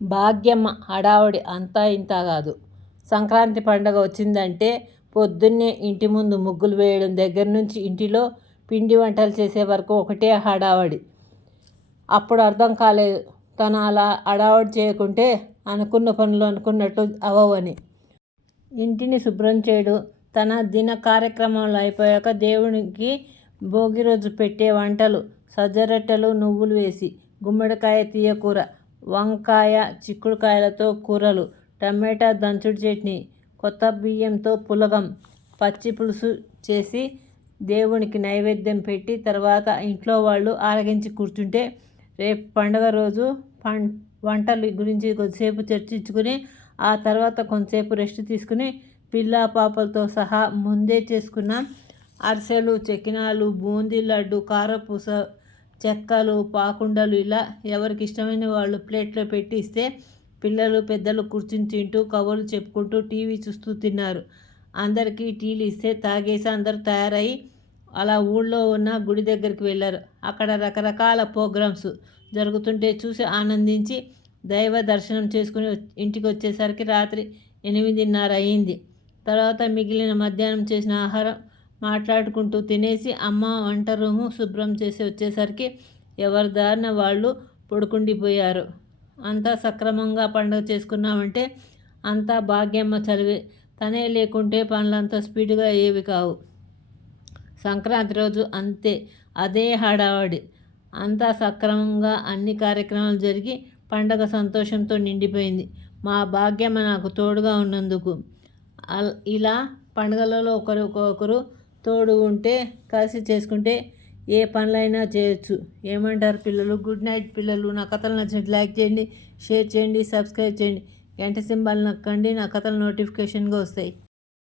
భాగ్యమ్మ హడావుడి అంతా ఇంతా కాదు. సంక్రాంతి పండగ వచ్చిందంటే పొద్దున్నే ఇంటి ముందు ముగ్గులు వేయడం దగ్గర నుంచి ఇంటిలో పిండి వంటలు చేసే వరకు ఒకటే హడావుడి. అప్పుడు అర్థం కాలేదు తను అలా హడావుడి చేయకుంటే అనుకున్న పనులు అనుకున్నట్టు అవవని. ఇంటిని శుభ్రం చేయడం, తన దిన కార్యక్రమాలు అయిపోయాక దేవునికి భోగి రోజు పెట్టే వంటలు, సజ్జరొట్టెలు నువ్వులు వేసి, గుమ్మడికాయ తీయకూర, వంకాయ చిక్కుడుకాయలతో కూరలు, టమాటా దంచుడు చట్నీ, కొత్త బియ్యంతో పులగం, పచ్చి పులుసు చేసి దేవునికి నైవేద్యం పెట్టి తర్వాత ఇంట్లో వాళ్ళు ఆరగించి కూర్చుంటే రేపు పండుగ రోజు వంటల గురించి కొద్దిసేపు చర్చించుకుని ఆ తర్వాత కొంతసేపు రెస్ట్ తీసుకుని పిల్లా పాపలతో సహా ముందే చేసుకున్న అరిసెలు, చకినాలు, బూందీ లడ్డు, కారపూస, చెక్కలు, పాకుండలు ఇలా ఎవరికి ఇష్టమైన వాళ్ళు ప్లేట్లో పెట్టి ఇస్తే పిల్లలు పెద్దలు కూర్చుని తింటూ కబుర్లు చెప్పుకుంటూ టీవీ చూస్తూ తిన్నారు. అందరికీ టీలు ఇస్తే తాగేసి అందరూ తయారై అలా ఊళ్ళో ఉన్న గుడి దగ్గరికి వెళ్ళారు. అక్కడ రకరకాల ప్రోగ్రామ్స్ జరుగుతుంటే చూసి ఆనందించి దైవ దర్శనం చేసుకుని ఇంటికి వచ్చేసరికి రాత్రి 8:30 అయింది. తర్వాత మిగిలిన మధ్యాహ్నం చేసిన ఆహారం మాట్లాడుకుంటూ తినేసి అమ్మ వంట రూము శుభ్రం చేసి వచ్చేసరికి ఎవరి దారిన వాళ్ళు పడుకుండిపోయారు. అంతా సక్రమంగా పండుగ చేసుకున్నామంటే అంతా భాగ్యమ్మ చలివే. తనే లేకుంటే పనులంతా స్పీడ్గా అయ్యేవి కావు. సంక్రాంతి రోజు అంతే, అదే హడావుడి. అంతా సక్రమంగా అన్ని కార్యక్రమాలు జరిగి పండగ సంతోషంతో నిండిపోయింది. మా భాగ్యమ్మ నాకు తోడుగా ఉన్నందుకు. ఇలా పండుగలలో ఒకరు తోడు ఉంటే కలిసి చేసుకుంటే ఏ పనులైనా చేయొచ్చు. ఏమంటారు పిల్లలు? గుడ్ నైట్ పిల్లలు. నా కథలు నచ్చినట్టు లైక్ చేయండి, షేర్ చేయండి, సబ్స్క్రైబ్ చేయండి, గంట సింబల్ నొక్కండి. నా కథలు నోటిఫికేషన్గా వస్తాయి.